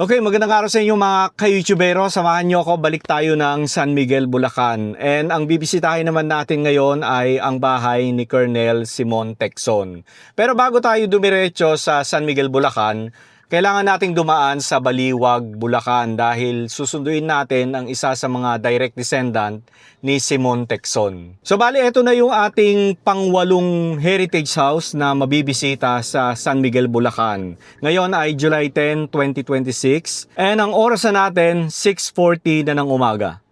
Okay, magandang araw sa inyo mga ka-YouTubero. Samahan nyo ako, balik tayo ng San Miguel, Bulacan. And ang bibisitahin naman natin ngayon ay ang bahay ni Colonel Simon Tecson. Pero bago tayo dumiretso sa San Miguel, Bulacan, kailangan nating dumaan sa Baliwag, Bulacan dahil susunduin natin ang isa sa mga direct descendant ni Simon Tecson. So bali, ito na yung ating pangwalong heritage house na mabibisita sa San Miguel, Bulacan. Ngayon ay July 10, 2026 and ang oras na natin 6:40 na ng umaga.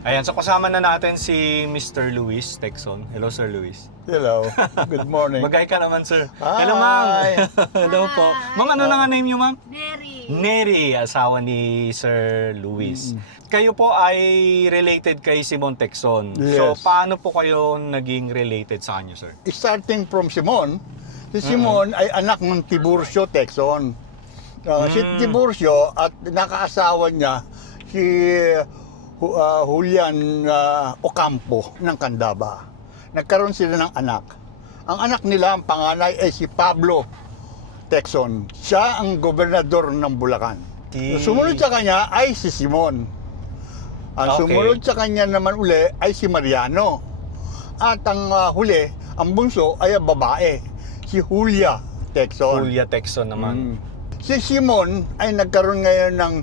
Ayan, so kasama na natin si Mr. Luis Tecson. Hello, Sir Luis. Hello. Good morning. Mag-hi ka naman, sir. Hi. Hello, ma'am. Hello po. Ma'am, ano na nga name niyo, ma'am? Neri. Neri, asawa ni Sir Luis. Kayo po ay related kay Simon Tecson. So, Yes. paano po kayo naging related sa kanya, sir? Starting from Simon, si Simon ay anak ng Tiburcio Tecson. Si Tiburcio at nakaasawa niya si Julian Ocampo ng Candaba. Nagkaroon sila ng anak. Ang anak nila, ang panganay ay si Pablo Tecson. Siya ang gobernador ng Bulacan. Sumunod sa kanya ay si Simon. Ang Okay. sumunod sa kanya naman uli ay si Mariano. At ang huli, ang bunso ay ang babae, si Julia Tecson. Julia Tecson naman. Si Simon ay nagkaroon ngayon ng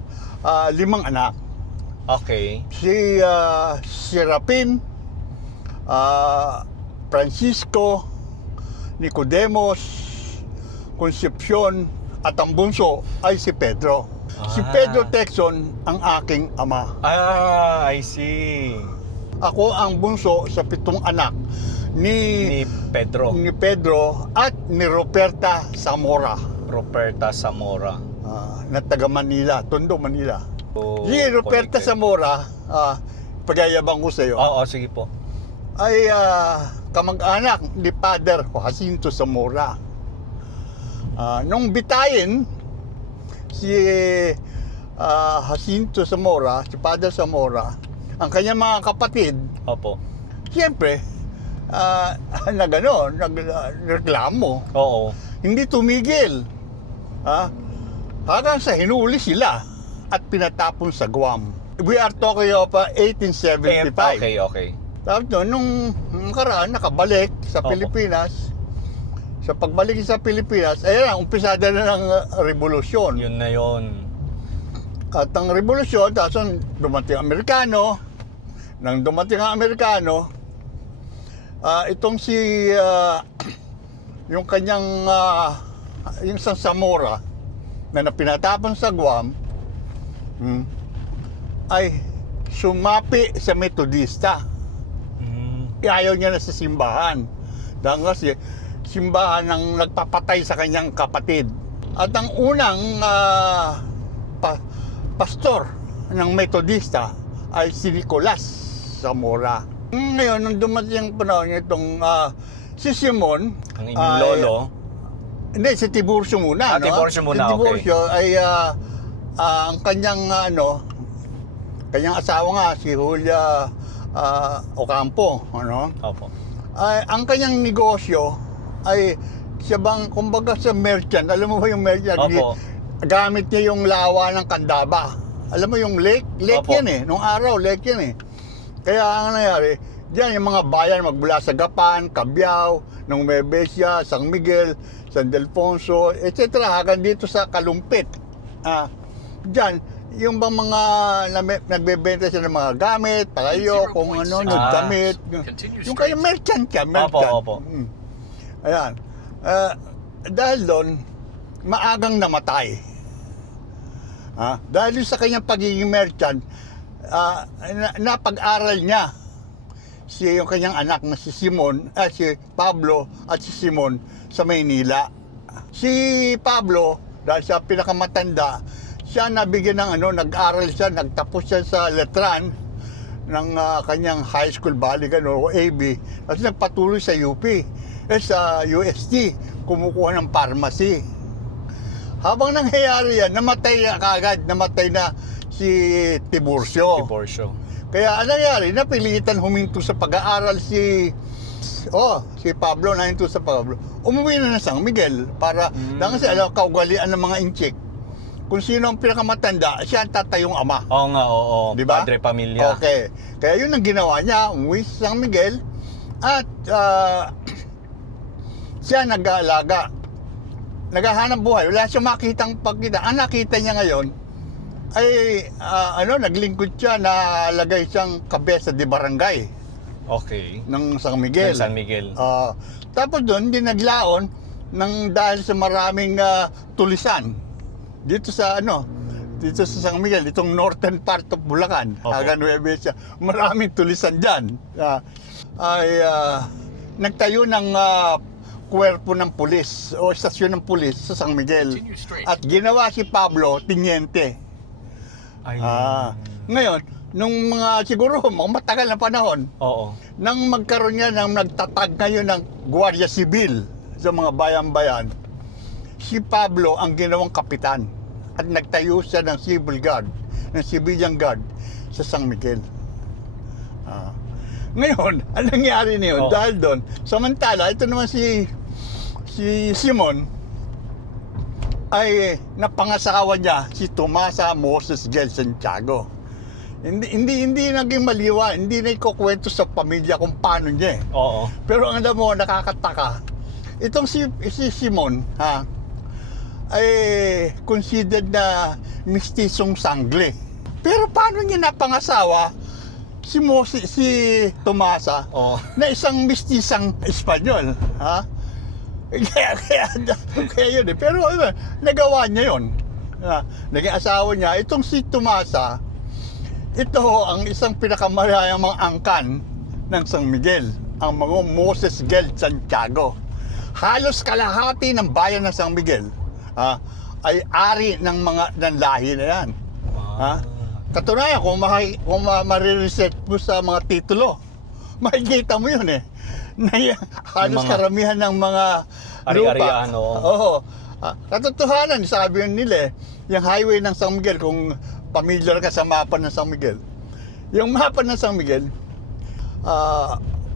5 anak. Okay. Si Serapin, Francisco, Nicodemos, Concepcion, at ang bunso ay si Pedro. Si Pedro Tecson ang aking ama. Ah, I see. Ako ang bunso sa 7 anak Ni Pedro. ni Pedro at ni Roberta Zamora, Roberta Zamora. na taga Manila, Tondo, Manila. So, Si Roberta connected. Zamora, pagyayabang ko sa iyo, Oo, sige po. ay kamag-anak ni Father Jacinto Zamora. Nung bitayin, si Jacinto Zamora, si Father Zamora, ang kanyang mga kapatid, Opo. siyempre, nagreklamo. Oo. Hindi tumigil. Hanggang sa hinuli sila at pinatapon sa Guam. We are talking of 1875. Okay. Tapos nung nakaraan, nakabalik sa Opo. Pilipinas. Sa pagbalik sa Pilipinas, ayan, umpisada na ng revolusyon. Yun na yun. At ang revolusyon, tapos dumating ang Amerikano. Nang dumating ang Amerikano, itong si, yung kanyang, yung sa Zamora, na pinatapon sa Guam, ay sumapi sa Metodista. Ayaw niya na sa simbahan. Dahil kasi simbahan ng nagpapatay sa kanyang kapatid. At ang unang pastor ng Metodista ay si Nicolas Zamora. Ngayon, nung dumating ang panahon nitong si Simon, Ang inyong ay, lolo. Hindi, si Tiburcio muna. Tiburcio muna, Si Tiburcio ay ang kanyang kanyang asawa nga, si Julia Ocampo. Opo. Ang kanyang negosyo ay siya bang, kumbaga sa merchant, alam mo ba yung merchant? Opo. Gamit niya yung lawa ng Candaba. Alam mo yung lake Opo. yan eh. Nung araw, lake yan eh. Kaya ang nangyari, diyan yung mga bayan magmula sa Gapan, Cabiao, ng Nuevesia, San Miguel, San Delfonso, etc. hanggang dito sa Kalumpit. Diyan, yung bang mga nagbebenta siya ng mga gamit, palayo, kung ano, damit. Yung kaya merchant ka, merchant. Opo. Ayan. Dahil doon, maagang namatay. Dahil sa kanyang pagiging merchant, napag-aral niya yung kanyang anak na si Simon, si Pablo at si Simon sa Maynila. Si Pablo, dahil siya pinakamatanda, siya nabigyan ng nag-aral siya, nagtapos siya sa Letran ng kanyang high school balikan o AB, at nagpatuloy sa UP, sa UST, kumukuha ng pharmacy. Habang nangyayari yan, namatay na si Tiburcio. Kaya ano nangyari, napilitan huminto sa pag-aaral si Pablo, nahinto sa Pablo. Umuwi na San Miguel para, dahil kasi alam, kaugalian ng mga inchik. Kung sino ang pinakamatanda, siya ang tatayong ama. Oo nga, oo. Diba? Padre pamilya. Okay. Kaya yun ang ginawa niya, umuwi sa San Miguel at siya nag-aalaga. Naghahanap buhay. Wala siya makitang pagkita. Ang nakita niya ngayon ay naglingkod siya, nalagay siyang kabesa de barangay. Okay. Ng San Miguel. Ng San Miguel. Tapos doon, hindi naglaon dahil sa maraming tulisan. Dito sa San Miguel, itong northern part of Bulacan, hanggang Nuevesia, maraming tulisan dyan. Nagtayo ng kuwerpo ng pulis o estasyon ng pulis sa San Miguel. At ginawa si Pablo Tiniente. Ngayon, nung siguro matagal na panahon, nang magkaroon niya nagtatag ngayon ng Guardia Civil sa mga bayan-bayan, si Pablo ang ginawang kapitan at nagtayo siya ng civilian guard sa San Miguel. Ngayon, ang nangyari niyon dahil doon, samantala, ito naman si Simon ay napangasawa niya si Tomasa Moses Gel Santiago. Hindi naging maliwa, hindi na ikukwento sa pamilya kung paano niya. Pero ang alam mo, nakakataka. Itong si Simon, ay considered na mistisong sangle. Pero paano niya napangasawa si Tomasa na isang mistisang Espanyol? Kaya yun eh. Pero nagawa niya yun. Naging asawa niya. Itong si Tomasa, ito ang isang pinakamayayamang angkan ng San Miguel, ang mga Moses Gel Santiago. Halos kalahati ng bayan ng San Miguel ay ari ng lahi na yan. Katunayan, kung mariresearch mo sa mga titulo, makikita mo yun eh. Halos karamihan ng mga lupa. Katotohanan, sabi yun nila, yung highway ng San Miguel, kung familiar ka sa mapa ng San Miguel, yung mapa ng San Miguel,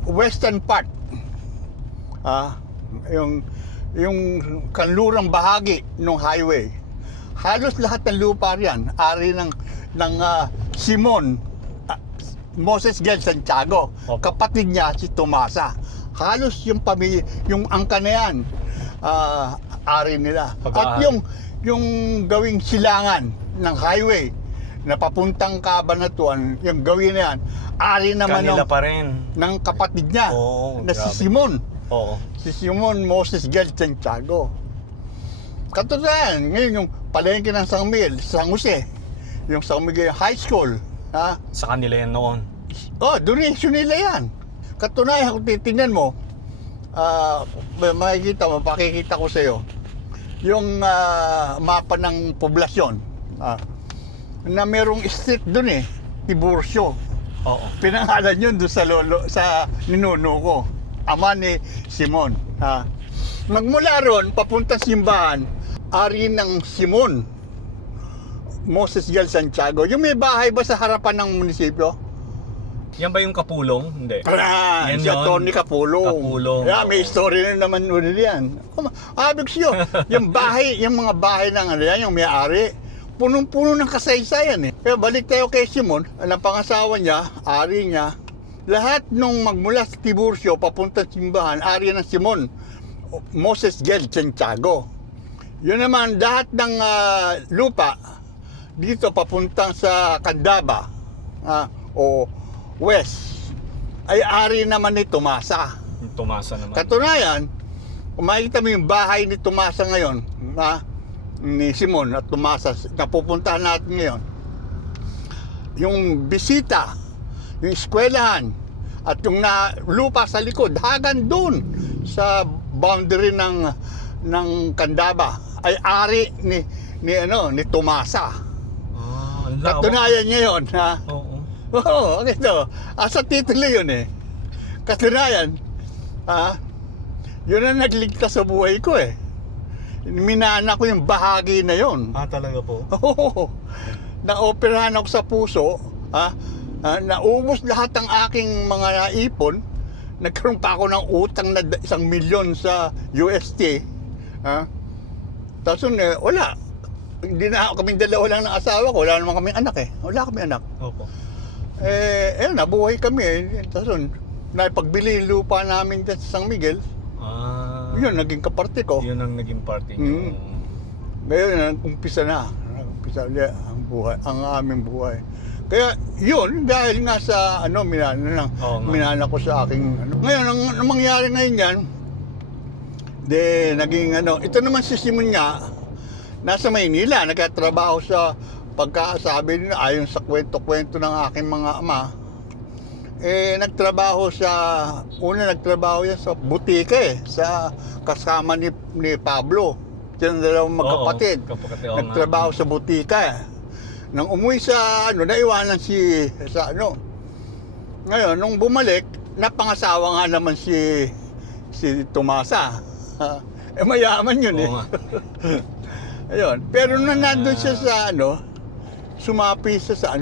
western part, yung kanlurang bahagi ng highway, halos lahat ng lupa riyan ari ng Simon Moses Gel Santiago. Kapatid niya si Tomasa. Halos yung pamilya, yung angka na yan, ari nila. At yung gawing silangan ng highway na papuntang Cabanatuan, yung gawin na yan, ari naman ng kapatid niya na si Simon. Si Simon Moses Gel Santiago. Katunayan, ngayon yung palengke ng San Miguel, San Jose, yung San Miguel High School. Sa kanila yan noon. Donation nila yan. Katunayan, kung titingnan mo, makikita ko sa iyo, yung mapa ng poblasyon, na merong street dun eh, Tiburcio. Pinangalan yun doon sa ninuno ko, ama ni Simon. Magmula ron, papunta simbahan, ari ng Simon, Moses Gil Santiago. Yung may bahay ba sa harapan ng munisipyo? Yan ba yung Kapulong? Hindi. Yan Yan si yun. Atty. Kapulong. Kapulong, Yeah, may oo. story na naman ulit yan. Abig siyo, yung bahay, yung mga bahay ng ano yan, yung may-ari, punong-puno ng kasaysayan eh. Kaya balik tayo kay Simon, ang pangasawa niya, ari niya, lahat nung magmula sa Tiburcio, papunta sa simbahan, ari ng Simon, Moses Gil Santiago. Yun naman, lahat ng lupa, dito papuntang sa Candaba, o West, ay ari naman ni Tomasa. Yung Tomasa naman. Katunayan, kung makikita mo yung bahay ni Tomasa ngayon, ni Simon at Tomasa, na pupuntahan natin ngayon, yung bisita, yung eskwelahan, at yung lupa sa likod, hagan doon sa boundary ng Candaba, ay ari ni Tomasa. Ang lawak. Katunayan niya yun, ha? Oo. Oo, okay to. Sa titulo yun eh. Katunayan, yun ang nagligtas sa buhay ko eh. Minana ko yung bahagi na yun. Talaga po? Oo. Na-operahan ako sa puso, naubos lahat ng aking mga naipon, nagkaroon pa ako ng utang na 1 milyon sa UST. Tapos wala. Hindi na kaming dalawa lang ng asawa ko, wala naman kaming anak eh. Wala kaming anak. Opo. Nabuhay kami eh. Tapos naipagbili yung lupa namin dyan sa San Miguel. Yun, naging kaparte ko. Yun ang naging party niyo. Ngayon, umpisa na. Umpisa ulit ang buhay, ang aming buhay. Kaya yun, dahil nga sa minana ko sa aking Ngayon, ang mangyari ngayon yan, naging ito naman si Simon nga, nasa Maynila, nagkatrabaho sa pagkasabi nila, ayon sa kwento-kwento ng aking mga ama, nagtrabaho yan sa butika sa kasama ni Pablo. Sila dalawang magkapatid. Nagtrabaho sa butika. Nang umuwi sa naiwanan sa Ngayon, nung bumalik, napangasawa nga naman si Tomasa. Mayaman yun eh. Ayun. Pero nung nandun siya sa sumapi siya sa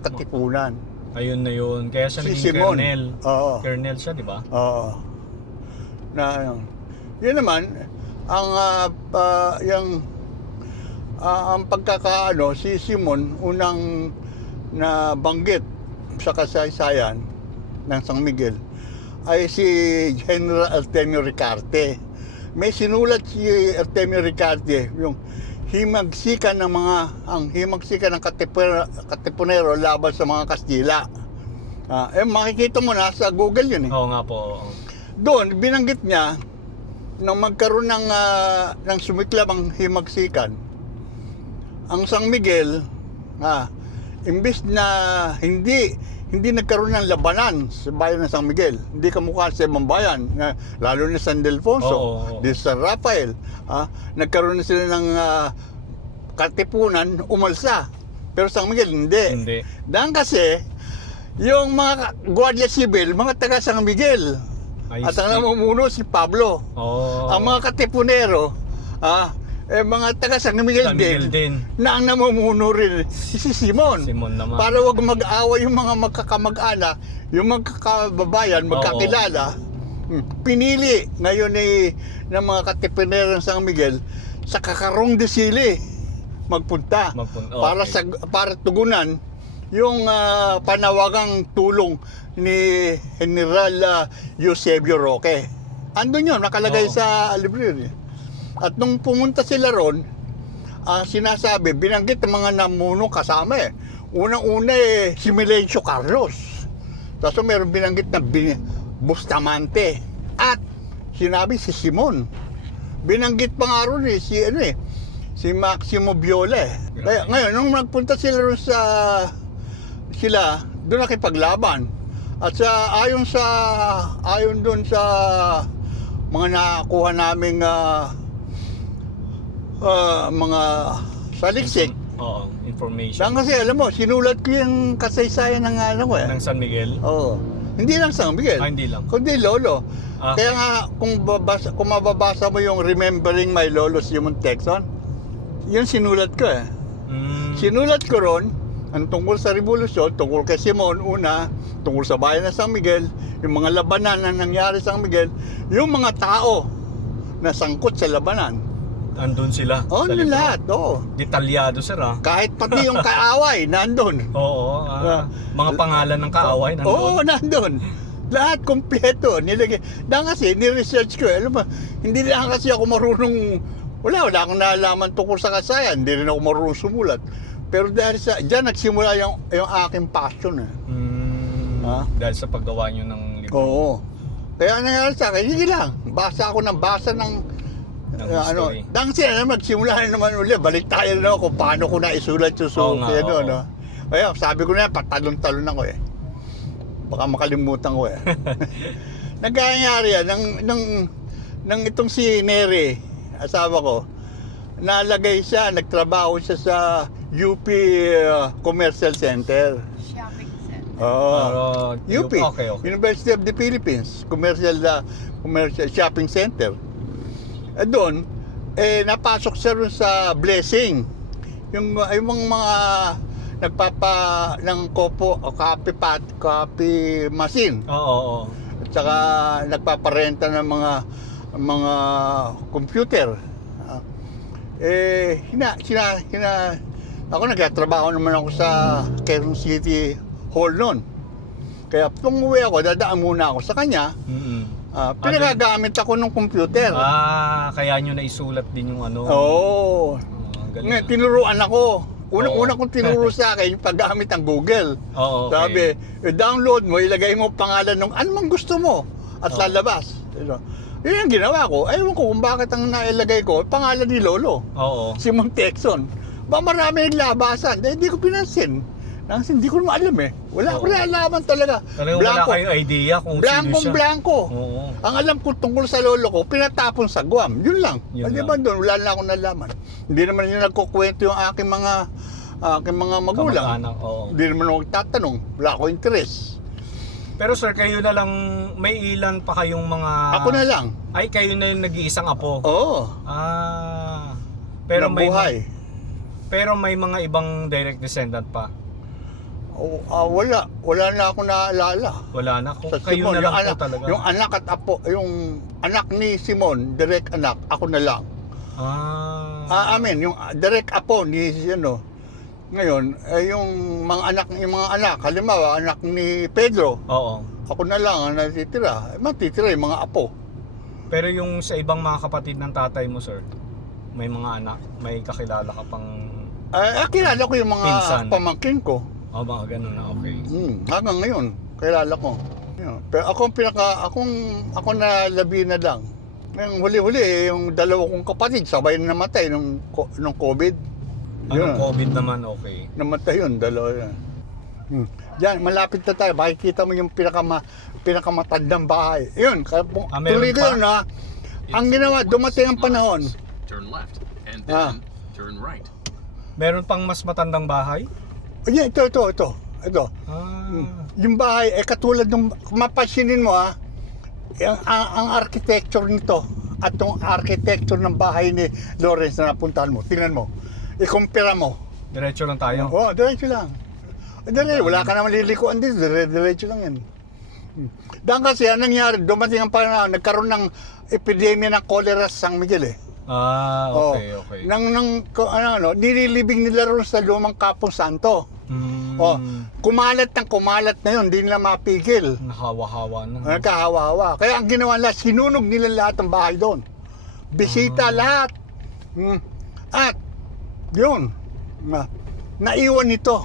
Katipunan. Ayun na yun. Kaya siya Si naging Simon. colonel. Oo. Colonel siya, di ba? Oo. Yun naman, ang si Simon, unang nabanggit sa kasaysayan ng San Miguel, ay si General Artemio Ricarte. May sinulat si Artemio Ricarte, yung himagsikan ng Katipunero laban sa mga Kastila. Makikita mo na sa Google yun eh. Oo nga po. Doon, binanggit niya nang magkaroon ng sumiklab ang himagsikan, ang San Miguel, imbis na hindi nagkaroon ng labanan sa bayan ng San Miguel, hindi kamukha sa ibang bayan, lalo na San Ildefonso, di San Rafael, nagkaroon na sila ng Katipunan, umalsa. Pero San Miguel, hindi. Dahil kasi, yung mga Guardia Civil, mga taga San Miguel, at ang namumuno si Pablo. Ang mga Katipunero, mga taga San Miguel din, na ang namumuno rin si Simon. Naman. Para wag mag-away yung mga magkakamag-ana, yung magkakababayan, magkakilala. Pinili ngayon ng mga Katipunero ng San Miguel sa Kakarong de Sili magpunta. Para tugunan yung panawagang tulong ni General Eusebio Roque. Andun yun, nakalagay sa library. At nung pumunta sila ron, sinasabi, binanggit ng mga namuno kasama eh. Unang-una si Milencio Carlos. Tapos meron binanggit na Bustamante. At sinabi si Simon. Binanggit pa nga ron si Maximo Viola eh. Kaya ngayon, nung nagpunta sila ron doon nakipaglaban. At ayon doon sa mga nakuha naming mga saliksik. Information. Dahil kasi alam mo, sinulat ko yung kasaysayan ng ng San Miguel? Oo. Hindi lang San Miguel. Hindi lang. Kundi Lolo. Kaya nga, kung mababasa mo yung Remembering My Lolo Simon Texon, yun sinulat ko eh. Sinulat ko ron, ang tungkol sa revolusyon, tungkol kay Simon, una, tungkol sa bayan ng San Miguel, yung mga labanan na nangyari sa San Miguel, yung mga tao na sangkot sa labanan. Andun sila. Oh, sa yun libro. lahat, oo. Detalyado, sir, ah. Kahit pati yung kaaway, nandun. Oo, mga pangalan ng kaaway nandun. Oo, nandun. Lahat kompleto. Nilagay. Dahil kasi, ni-research ko. Alam mo, hindi lang kasi ako marunong, wala akong nalaman tungkol sa kasayan. Hindi rin ako marunong sumulat. Pero dahil dyan nagsimula yung aking passion. Eh. Dahil sa paggawa nyo ng libro. Oo. Kaya nangyari sa akin, hindi lang. Basa ako ng basa ng history. dahil siya naman, magsimula na naman ulit. Balik tayo na kung paano ko na isulat yung suki. No? Kaya sabi ko na, patalon-talon ako eh. Baka makalimutan ko eh. Nagkayari yan, nang itong si Neri, asawa ko, nalagay siya, nagtrabaho siya sa UP Commercial Center. Shopping center. Oo. UP, Okay. University of the Philippines, commercial shopping center. Doon, napasok siya rin sa Blessing. Yung mga ng copy machine. Oo. At saka nagpaparenta ng mga computer. Ako nagtatrabaho naman ako sa Quezon City Hall noon. Kaya pag umuwi ako, dadaan muna ako sa kanya. Pinagagamit ako ng computer. Kaya nyo naisulat din yung ano. Oo. Ang galing. Ngayon, tinuruan ako. Una kong tinuro sa akin yung paggamit ng Google. Oo, Sabi, download mo, ilagay mo pangalan ng anumang gusto mo at lalabas. Yun ang ginawa ko. Ewan ko kung bakit ang nailagay ko, pangalan ni Lolo. Oo. Simon Texon. Ba marami naglabasan. Hindi ko pinansin. Hindi ko naman alam eh. Wala ko na alaman talaga. Talagang wala kayong idea kung sino siya. Blanco. Oo. Ang alam ko tungkol sa lolo ko, pinatapon sa Guam. Yun lang. Yun Di lang. ba doon, wala na akong nalaman. Hindi naman yung nagkukwento yung aking mga magulang. Kamag-anak, oo. Hindi naman ako tatanong. Wala akong interes. Pero sir, kayo na lang, may ilan pa kayong mga... Ako na lang. Ay, kayo na yung nag-iisang apo. Oo. Pero Nabuhay. pero may mga ibang direct descendant pa. Wala. Wala na ako naalala. Wala na. Kung Sa kayo Simon, na lang yung po anak, talaga. yung anak at apo, yung anak ni Simon, direct anak, ako na lang. Yung direct apo ni ngayon, yung mga anak, halimbawa, anak ni Pedro, Oo. ako na lang ang natitira. Matitira yung mga apo. Pero yung sa ibang mga kapatid ng tatay mo, sir, may mga anak, may kakilala ka pang... Kilala ko yung mga Pinsan. pamangkin ko. mga ganun na, okay. Hanggang ngayon, kilala ko. Pero ako na labi na lang. Yung huli-huli, yung dalawa kong kapatid, sabay na namatay nung COVID. Anong COVID naman, okay. Namatay yun, dalawa yan. Diyan, malapit na tayo. Makikita mo yung pinakamatandang bahay. Yun, tuloy ko yun ha. Ang ginawa, dumating ang panahon. Turn left and then turn right. Meron pang mas matandang bahay? Yan, ito. Yung bahay, katulad ng, mapasinin mo ha, ang architecture nito at yung architecture ng bahay ni Lawrence na napuntahan mo, tingnan mo, ikumpira mo. Diretso lang tayo? Oo, diretso lang. Wala ka naman lilikuan dito, diretso lang yan. Dahil kasi, anong nangyari, dumating ang panahon, nagkaroon ng epidemya ng cholera sa San Miguel eh. Okay. Nililibing nila ron sa lumang Kapong Santo. Kumalat na yun, hindi nila mapigil. Nakahawa-hawa na. Nagkahawa-hawa. Kaya ang ginawa nila, sinunog nila lahat ng bahay doon. Bisita lahat. At, yun, naiwan ito.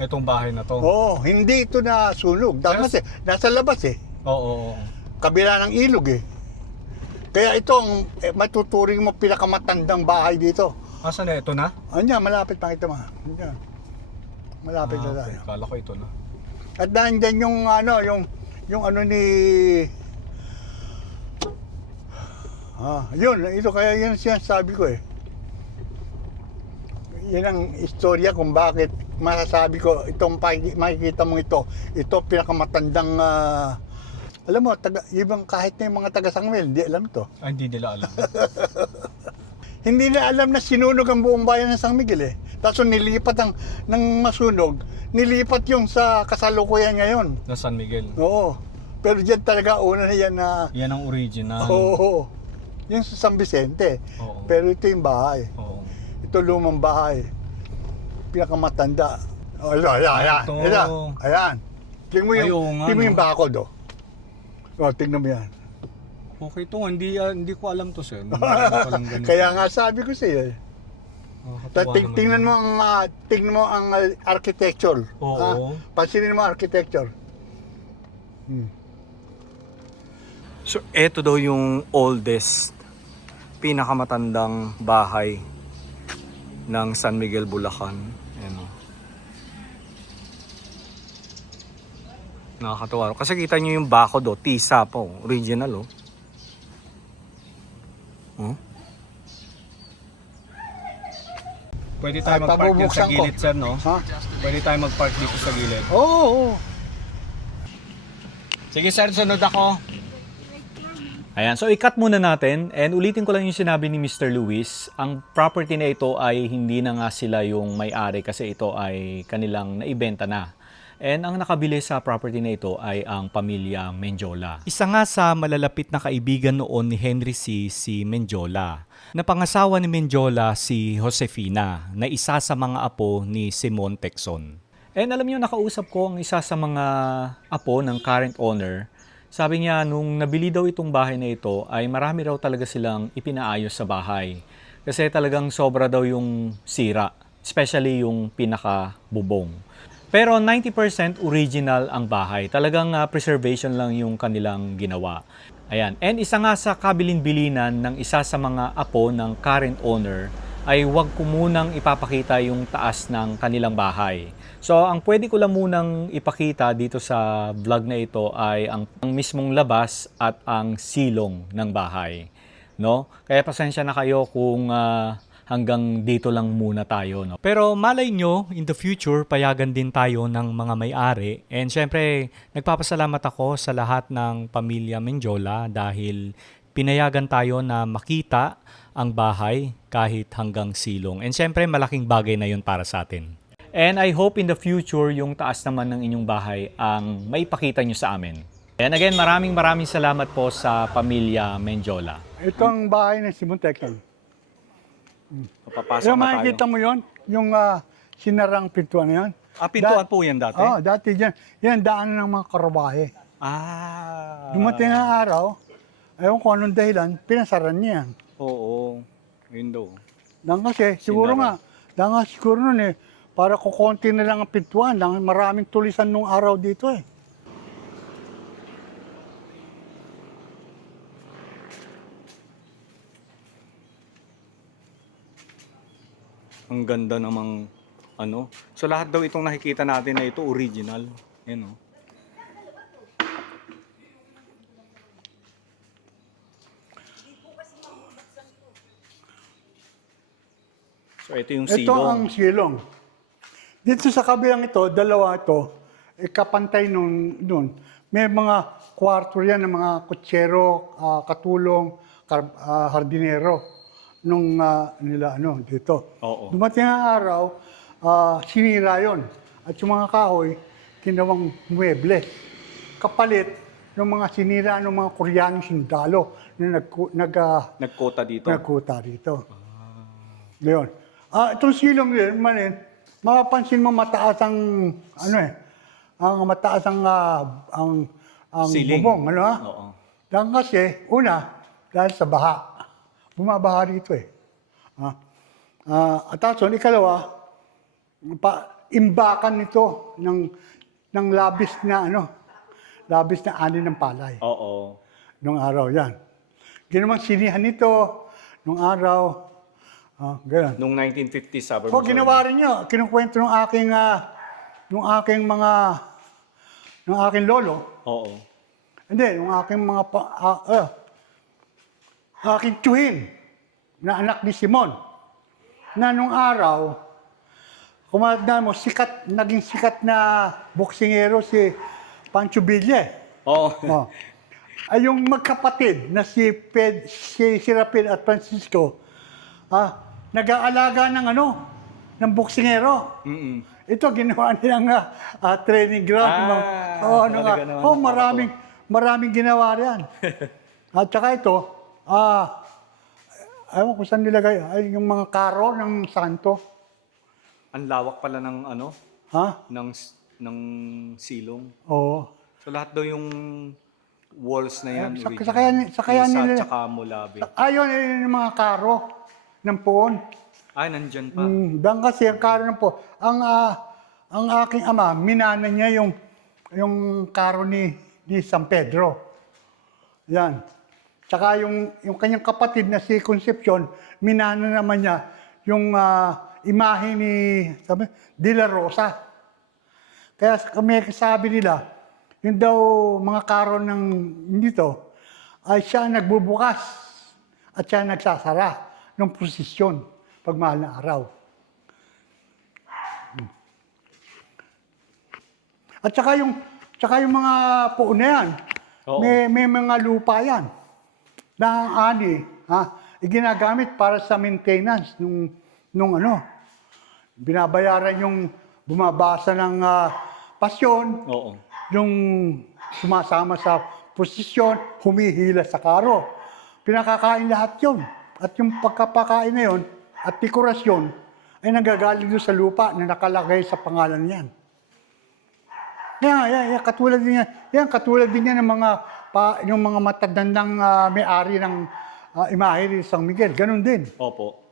Itong bahay na to? Hindi ito nasunog. Dahil kasi, nasa labas eh. Oo. Kabila ng ilog eh. Kaya itong matuturing mo pinakamatandang bahay dito. Asan na? Ito na? Anya, malapit pa ito Malapit na tayo. Okay. Kala ko ito na. At dahil dyan yung ni... yun, ito kaya yun siya sabi ko eh. Yan ang istorya kung bakit masasabi ko, itong makikita mo ito pinakamatandang Alam mo, ibang kahit na yung mga taga San Miguel, hindi alam to. Ay, hindi nila alam. Hindi na alam na sinunog ang buong bayan ng San Miguel eh. Tapos nilipat ng masunog, nilipat yung sa kasalukuyan ngayon. Na San Miguel. Oo. Pero diyan talaga una na yan na, Yan ang original. oo. Yung sa San Vicente. Oo. Pero ito yung bahay. Oo. Ito lumang bahay. Pinakamatanda. Oh, ayan. Ito. Ayan. Tingnan mo Ay, oo nga, tingnan mo no? yung bakod, oh. Oh, tingnan mo yan. Okay to, hindi ko alam to, sir. Hindi ko alam ganito. Kaya nga sabi ko sa iyo. Nakakatuwa naman Tingnan yun. mo ang architecture. Oo. Ha? Pansinin mo ang architecture. So, eto daw yung oldest, pinakamatandang bahay ng San Miguel, Bulacan. Ayan o. Nakakatuwa. Kasi kita nyo yung bakod o, tisa po, original o. Oh. Pwede tayo Ay, mag-park dito sa pabubuksan ko. gilid, sir, no? Ha? Pwede tayo mag-park dito sa gilid. Oo. Sige sir, sunod ako. Ayan, so i-cut muna natin and ulitin ko lang yung sinabi ni Mr. Luis. Ang property na ito ay hindi na nga sila yung may-ari kasi ito ay kanilang naibenta na. And ang nakabili sa property na ito ay ang pamilya Menjola. Isa nga sa malalapit na kaibigan noon ni Henry C. si Menjola. Napangasawa ni Menjola si Josefina na isa sa mga apo ni Simon Tecson. And alam niyo, nakausap ko ang isa sa mga apo ng current owner. Sabi niya, nung nabili daw itong bahay na ito, ay marami raw talaga silang ipinaayos sa bahay. Kasi talagang sobra daw yung sira, especially yung pinaka-bubong. Pero 90% original ang bahay. Talagang preservation lang yung kanilang ginawa. Ayan. And isa nga sa kabilin-bilinan ng isa sa mga apo ng current owner ay huwag ko munang ipapakita yung taas ng kanilang bahay. So, ang pwede ko lang munang ipakita dito sa vlog na ito ay ang mismong labas at ang silong ng bahay. No? Kaya pasensya na kayo kung hanggang dito lang muna tayo. No? Pero malay nyo, in the future, payagan din tayo ng mga may-ari. And syempre, nagpapasalamat ako sa lahat ng pamilya Menjola dahil pinayagan tayo na makita ang bahay kahit hanggang silong. And syempre, malaking bagay na yun para sa atin. And I hope in the future, yung taas naman ng inyong bahay ang maipakita nyo sa amin. And again, maraming salamat po sa pamilya Menjola. Ito ang bahay ng Simon Tecson. Papasok Yung na tayo. makikita mo yon, yung sinarang pintuan na yun. Pintuan po yan dati? Oo, dati dyan. Yan, daanan ng mga karabahe. Dumating ang araw, ayaw ko anong dahilan, pinasaran niya. Oo, window. Dahil kasi, siguro Sinara. dahil siguro nun para kukonti na lang ang pintuan, dahil maraming tulisan nung araw dito eh. Ang ganda namang ano. So lahat daw itong nakikita natin na ito original. Yan o. So ito yung Ito silong. ang silong. Dito sa kabilang ito, dalawa ito, kapantay nun. May mga kwarto yan ng mga kutsero, katulong, hardinero nung nila dito. Oo. Dumating ang araw, sinira yon. At yung mga kahoy, kinawang mueble. Kapalit ng mga sinira ng mga Koreanong sundalo na Nagkota dito. nagkuta rito. Ngayon. Itong silong din, mapapansin mo mataas ang, ang mataas ang Ceiling. bubong, Oo. Dahil kasi, dahil sa baha. Bumabaha rito eh. At ikalawa, imbakan nito ng labis na ani ng palay. Oo. Nung araw yan. Ginawang sinihan nito nung araw. Ganun. Nung 1950s, sabi O, ginawa rin nyo. Kinukwento ng aking lolo. Oo. Hindi, ng aking aking tiyuhin na anak ni Simon. Na nung araw, kumatanda mo, naging sikat na boksingero si Pancho Villa. Oo. Oh. Ay yung magkapatid na si Rapid at Francisco, nag-aalaga ng ng boksingero. Ito ginawa nilang training ground. talaga naman. Maraming ginawa riyan. At saka ito, ewan ko saan nilagay, ay yung mga karo ng santo. Ang lawak pala ng Ha? ng silong. Oo. So lahat daw yung walls na yan, Sa original. kaya Isa nila, tsaka mulabi. ayun yung mga karo ng puon. Ay, nandyan pa. Dahil kasi ang karo ng puon. Ang aking ama, minana niya yung karo ni San Pedro. Yan. Tsaka yung kanyang kapatid na si Concepcion, minana naman niya yung imahe ni De La Rosa. Kaya kami sabi nila, yung daw mga karo ng dito, ay siya nagbubukas at siya nagsasara ng prosesyon pag mahal na araw. At saka yung mga puon na yan, Oo. may mga lupa yan na ani, ginagamit para sa maintenance nung binabayaran yung bumabasa ng pasyon, Oo. yung sumasama sa posisyon, humihila sa karo. Pinakakain lahat yun. At yung pagkapakain na yun, at dekorasyon, ay nanggagaling doon sa lupa na nakalagay sa pangalan niyan. Katulad din yan ng yung mga matandang may-ari ng imahe ni San Miguel. Ganun din. Opo.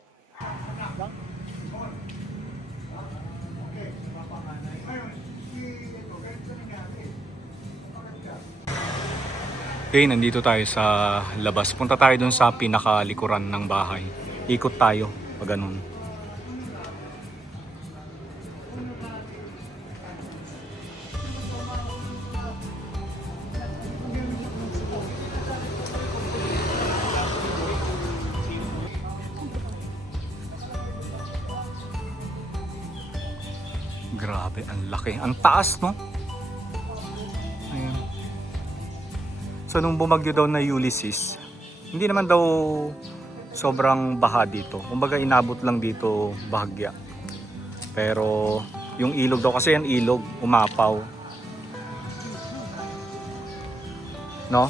Okay, nandito tayo sa labas. Punta tayo dun sa pinakalikuran ng bahay. Ikot tayo, pag ganun. Grabe, ang laki. Ang taas, no? Ayan. So, nung bumagyo daw na Ulysses, hindi naman daw sobrang baha dito. Kumbaga, inabot lang dito bahagya. Pero, yung ilog daw, kasi yan ilog, umapaw. No?